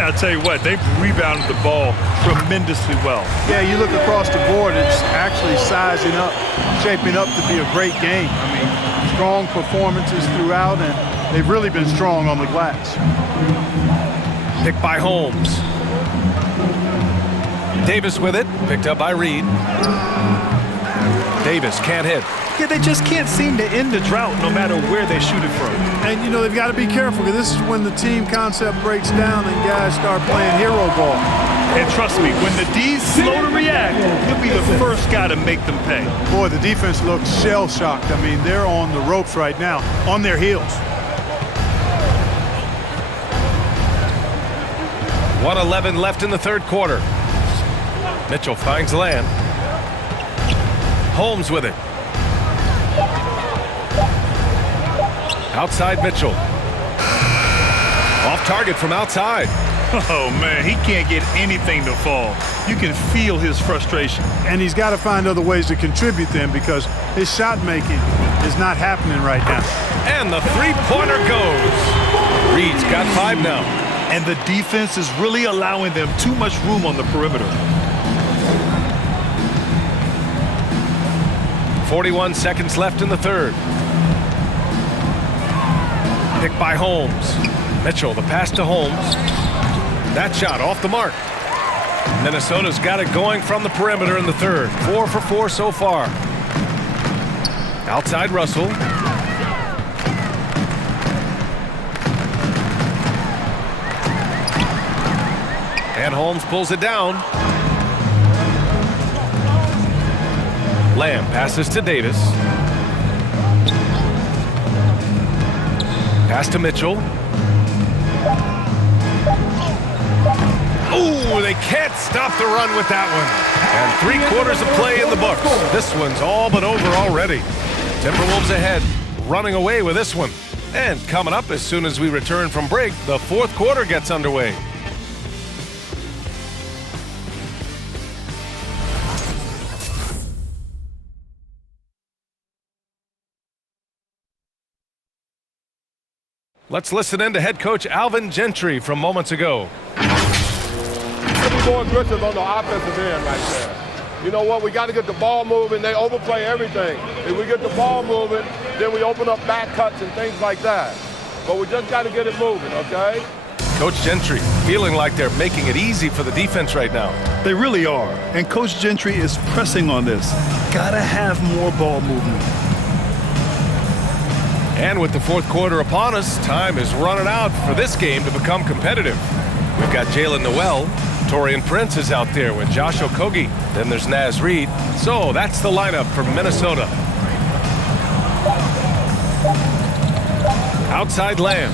I'll tell you what, they've rebounded the ball tremendously well. Yeah, you look across the board, it's actually sizing up, shaping up to be a great game. I mean, strong performances throughout, and they've really been strong on the glass. Picked by Holmes. Davis with it. Picked up by Reed. Davis can't hit. Yeah, they just can't seem to end the drought no matter where they shoot it from. And, you know, they've got to be careful because this is when the team concept breaks down and guys start playing hero ball. And trust me, when the D's slow to react, he'll be the first guy to make them pay. Boy, the defense looks shell-shocked. I mean, they're on the ropes right now, on their heels. 1:11 left in the third quarter. Mitchell finds Lamb. Holmes with it. Outside Mitchell. Off target from outside. Oh, man, he can't get anything to fall. You can feel his frustration. And he's got to find other ways to contribute then because his shot making is not happening right now. And the three-pointer goes. Reed's got 5 now. And the defense is really allowing them too much room on the perimeter. 41 seconds left in the third. Picked by Holmes. Mitchell, the pass to Holmes. That shot off the mark. Minnesota's got it going from the perimeter in the third. 4 for 4 so far. Outside Russell. And Holmes pulls it down. Lamb passes to Davis. Pass to Mitchell. Ooh, they can't stop the run with that one. And 3/4 of play in the books. This one's all but over already. Timberwolves ahead, running away with this one. And coming up as soon as we return from break, the fourth quarter gets underway. Let's listen in to head coach Alvin Gentry from moments ago. Be more aggressive on the offensive end right there. You know what? We got to get the ball moving. They overplay everything. If we get the ball moving, then we open up back cuts and things like that. But we just got to get it moving, okay? Coach Gentry feeling like they're making it easy for the defense right now. They really are. And Coach Gentry is pressing on this. Gotta have more ball movement. And with the fourth quarter upon us, time is running out for this game to become competitive. We've got Jalen Noel. Taurean Prince is out there with Josh Okogie. Then there's Naz Reid. So that's the lineup for Minnesota. Outside Lamb.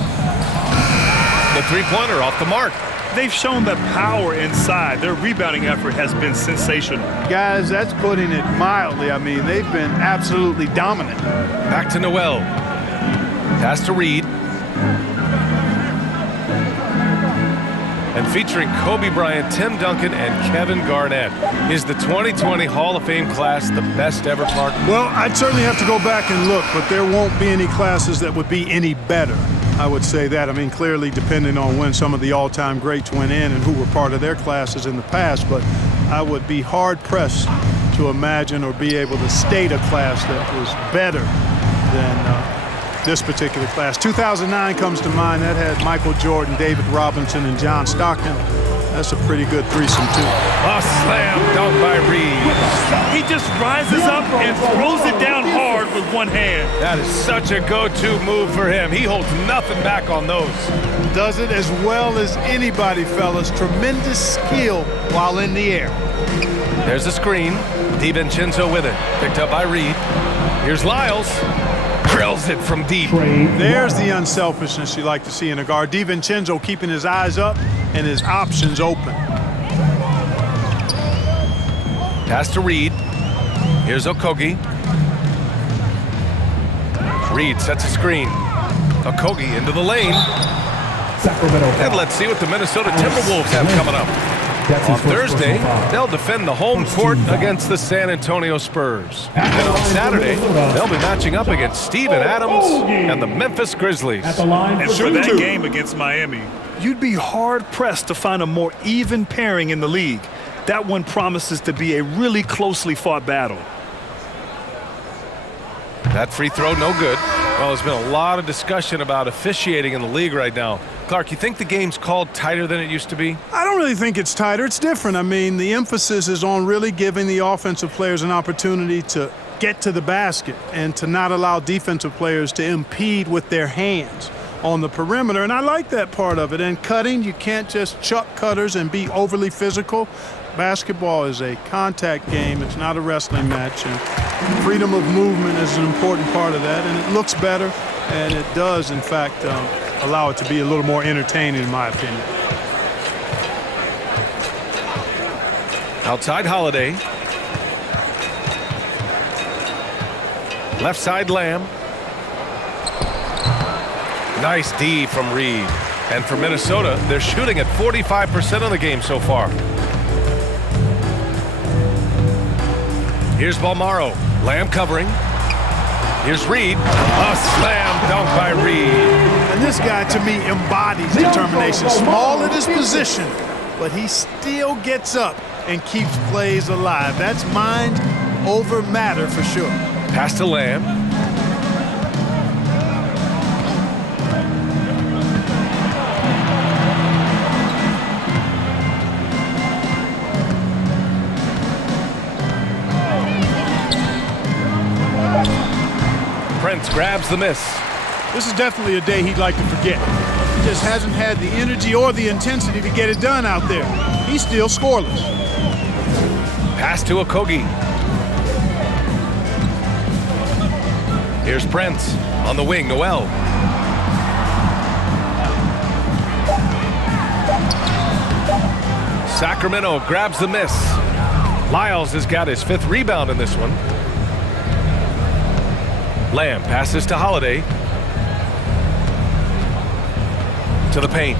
The three-pointer off the mark. They've shown the power inside. Their rebounding effort has been sensational. Guys, that's putting it mildly. I mean, they've been absolutely dominant. Back to Noel. Pass to Reid. And featuring Kobe Bryant, Tim Duncan, and Kevin Garnett. Is the 2020 Hall of Fame class the best ever, Clark? Well, I'd certainly have to go back and look, but there won't be any classes that would be any better. I would say that. I mean, clearly depending on when some of the all-time greats went in and who were part of their classes in the past, but I would be hard-pressed to imagine or be able to state a class that was better than this particular class. 2009 comes to mind. That had Michael Jordan, David Robinson, and John Stockton. That's a pretty good threesome, too. A slam dunk by Reid. He just rises up and throws it down hard with one hand. That is such a go-to move for him. He holds nothing back on those. Does it as well as anybody, fellas. Tremendous skill while in the air. There's a screen. DiVincenzo with it. Picked up by Reid. Here's Lyles. Drills it from deep. There's the unselfishness you like to see in a guard. DiVincenzo keeping his eyes up and his options open. Pass to Reid. Here's Okogie. Reid sets a screen. Okogie into the lane. Sacramento. And let's see what the Minnesota Timberwolves have coming up. On Thursday, they'll defend the home court against the San Antonio Spurs. And on Saturday, they'll be matching up against Steven Adams and the Memphis Grizzlies. And for that game against Miami, you'd be hard-pressed to find a more even pairing in the league. That one promises to be a really closely fought battle. That free throw, no good. Well, there's been a lot of discussion about officiating in the league right now. Clark, you think the game's called tighter than it used to be? I don't really think it's tighter. It's different. I mean, the emphasis is on really giving the offensive players an opportunity to get to the basket and to not allow defensive players to impede with their hands on the perimeter. And I like that part of it. And cutting, you can't just chuck cutters and be overly physical. Basketball is a contact game. It's not a wrestling match. And freedom of movement is an important part of that. And it looks better. And it does, in fact, allow it to be a little more entertaining, in my opinion. Outside Holiday. Left side Lamb. Nice D from Reid. And for Minnesota, they're shooting at 45% of the game so far. Here's Balmaro. Lamb covering. Here's Reid. A slam dunk by Reid. And this guy, to me, embodies determination. Small at his position, but he still gets up and keeps plays alive. That's mind over matter for sure. Pass to Lamb. Prince grabs the miss. This is definitely a day he'd like to forget. He just hasn't had the energy or the intensity to get it done out there. He's still scoreless. Pass to Okogie. Here's Prince on the wing, Noel. Sacramento grabs the miss. Lyles has got his 5th rebound in this one. Lamb passes to Holiday. To the paint.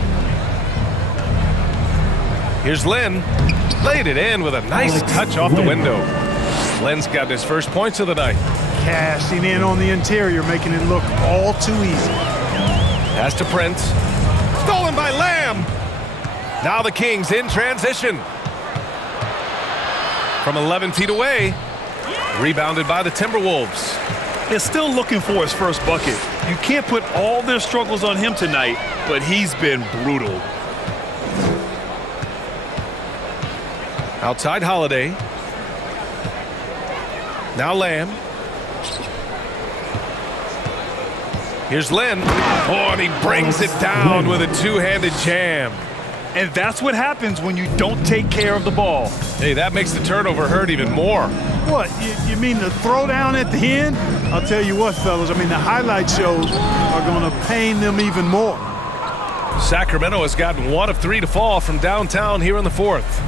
Here's Lynn. Laid it in with a nice touch off the window. Lynn's got his first points of the night. Cashing in on the interior, making it look all too easy. Pass to Prince. Stolen by Lamb. Now the Kings in transition. From 11 feet away. Rebounded by the Timberwolves. They're still looking for his first bucket. You can't put all their struggles on him tonight, but he's been brutal. Outside Holiday. Now Lamb. Here's Lynn. Oh, and he brings it down with a two-handed jam. And that's what happens when you don't take care of the ball. Hey, that makes the turnover hurt even more. What, you mean the throwdown at the end? I'll tell you what, fellas, I mean, the highlight shows are going to pain them even more. Sacramento has gotten 1 of 3 to fall from downtown here in the fourth.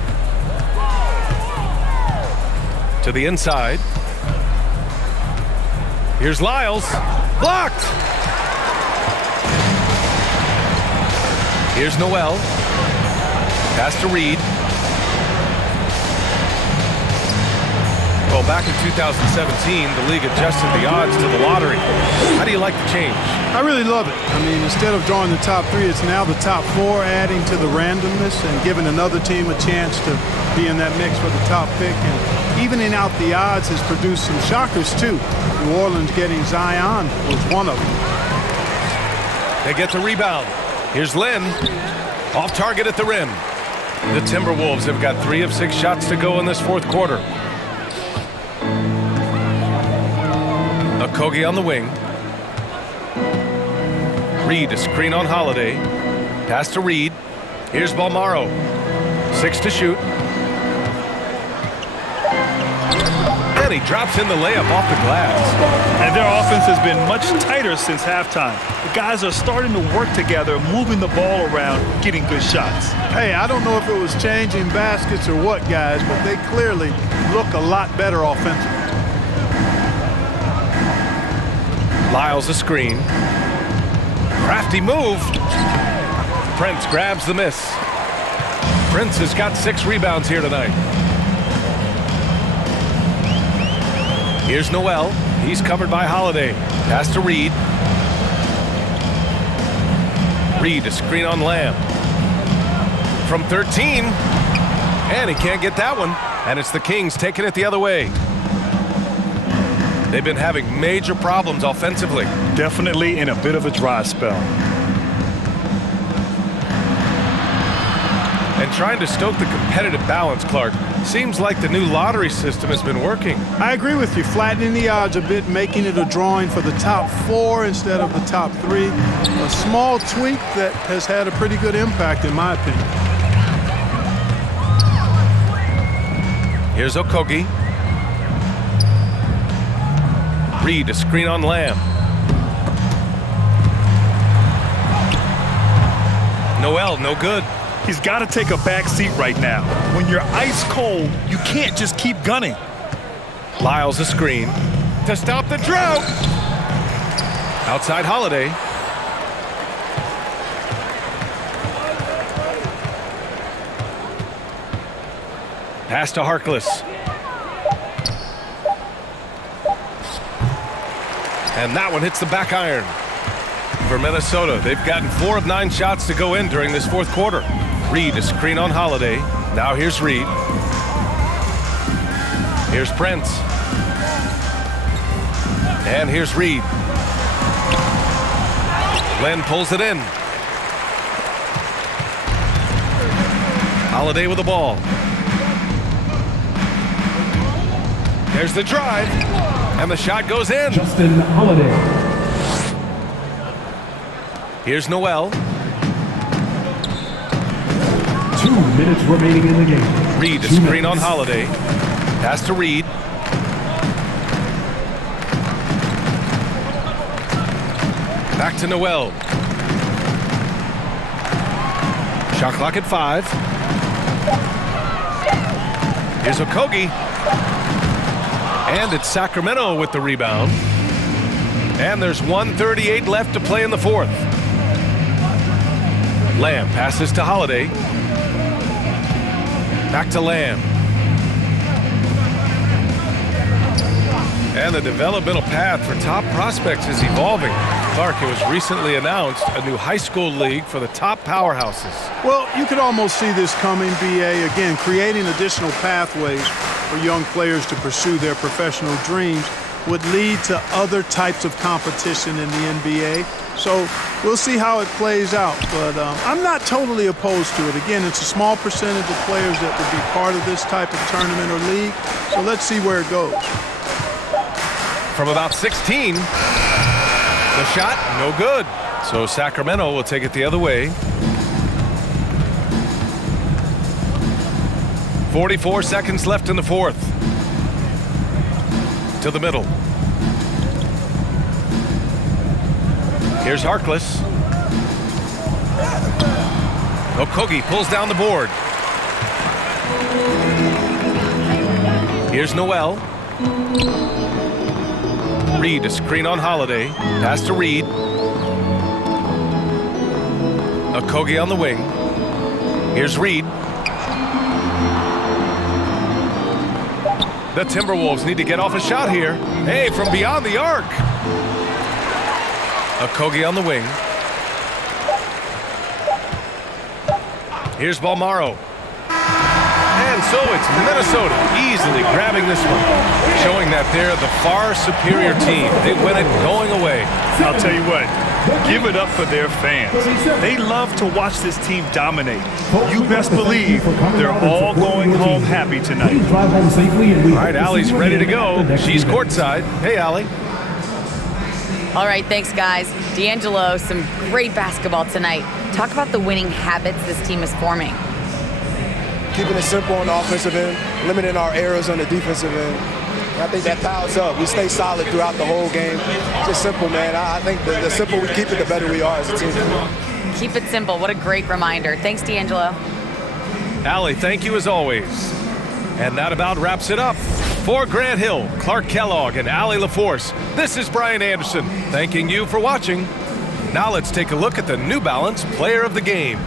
To the inside. Here's Lyles. Blocked! Here's Noel. Pass to Reed. Well, back in 2017, the league adjusted the odds to the lottery. How do you like the change? I really love it. I mean, instead of drawing the top 3, it's now the top 4, adding to the randomness and giving another team a chance to be in that mix for the top pick. And evening out the odds has produced some shockers, too. New Orleans getting Zion was one of them. They get the rebound. Here's Lynn. Off target at the rim. The Timberwolves have got 3 of 6 shots to go in this fourth quarter. Okogie on the wing. Reed, a screen on Holiday. Pass to Reed. Here's Balmaro. 6 to shoot. And he drops in the layup off the glass. And their offense has been much tighter since halftime. The guys are starting to work together, moving the ball around, getting good shots. Hey, I don't know if it was changing baskets or what, guys, but they clearly look a lot better offensively. Lyles a screen. Crafty move. Prince grabs the miss. Prince has got 6 rebounds here tonight. Here's Noel. He's covered by Holiday. Pass to Reed. Reed, a screen on Lamb. From 13. And he can't get that one. And it's the Kings taking it the other way. They've been having major problems offensively. Definitely in a bit of a dry spell. And trying to stoke the competitive balance, Clark. Seems like the new lottery system has been working. I agree with you. Flattening the odds a bit, making it a drawing for the top 4 instead of the top 3. A small tweak that has had a pretty good impact, in my opinion. Here's Okogie. Reed, a screen on Lamb. Noel, no good. He's got to take a back seat right now. When you're ice cold, you can't just keep gunning. Lyles a screen to stop the drought. Outside Holiday. Pass to Harkless. And that one hits the back iron. For Minnesota, they've gotten 4 of 9 shots to go in during this fourth quarter. Reed, a screen on Holiday. Now here's Reed. Here's Prince. And here's Reed. Len pulls it in. Holiday with the ball. There's the drive. And the shot goes in. Justin Holiday. Here's Noel. 2 minutes remaining in the game. Reed, a screen on Holiday. Pass to Reed. Back to Noel. Shot clock at 5. Here's Okogie. And it's Sacramento with the rebound. And there's 1:38 left to play in the fourth. Lamb passes to Holiday. Back to Lamb. And the developmental path for top prospects is evolving. Clark, it was recently announced a new high school league for the top powerhouses. Well, you could almost see this coming, BA. Again, creating additional pathways for young players to pursue their professional dreams would lead to other types of competition in the NBA. So we'll see how it plays out. But I'm not totally opposed to it. Again, it's a small percentage of players that would be part of this type of tournament or league. So let's see where it goes. From about 16. The shot, no good. So Sacramento will take it the other way. 44 seconds left in the fourth. To the middle. Here's Harkless. Okogie pulls down the board. Here's Noel. Reed, a screen on Holiday. Pass to Reed. Okogie on the wing. Here's Reed. The Timberwolves need to get off a shot here. Hey, from beyond the arc. Okogie on the wing. Here's Balmaro. And so it's Minnesota easily grabbing this one, showing that they're the far superior team. They win it going away. I'll tell you what, give it up for their fans. They love to watch this team dominate. You best believe they're all going home happy tonight. All right, Allie's ready to go. She's courtside. Hey, Allie. All right, thanks, guys. D'Angelo, some great basketball tonight. Talk about the winning habits this team is forming. Keeping it simple on the offensive end, limiting our errors on the defensive end. I think that piles up. We stay solid throughout the whole game. Just simple, man. I think the simpler we keep it, the better we are as a team. Keep it simple. What a great reminder. Thanks, D'Angelo. Allie, thank you as always. And that about wraps it up. For Grant Hill, Clark Kellogg, and Allie LaForce, this is Brian Anderson, thanking you for watching. Now let's take a look at the New Balance Player of the Game.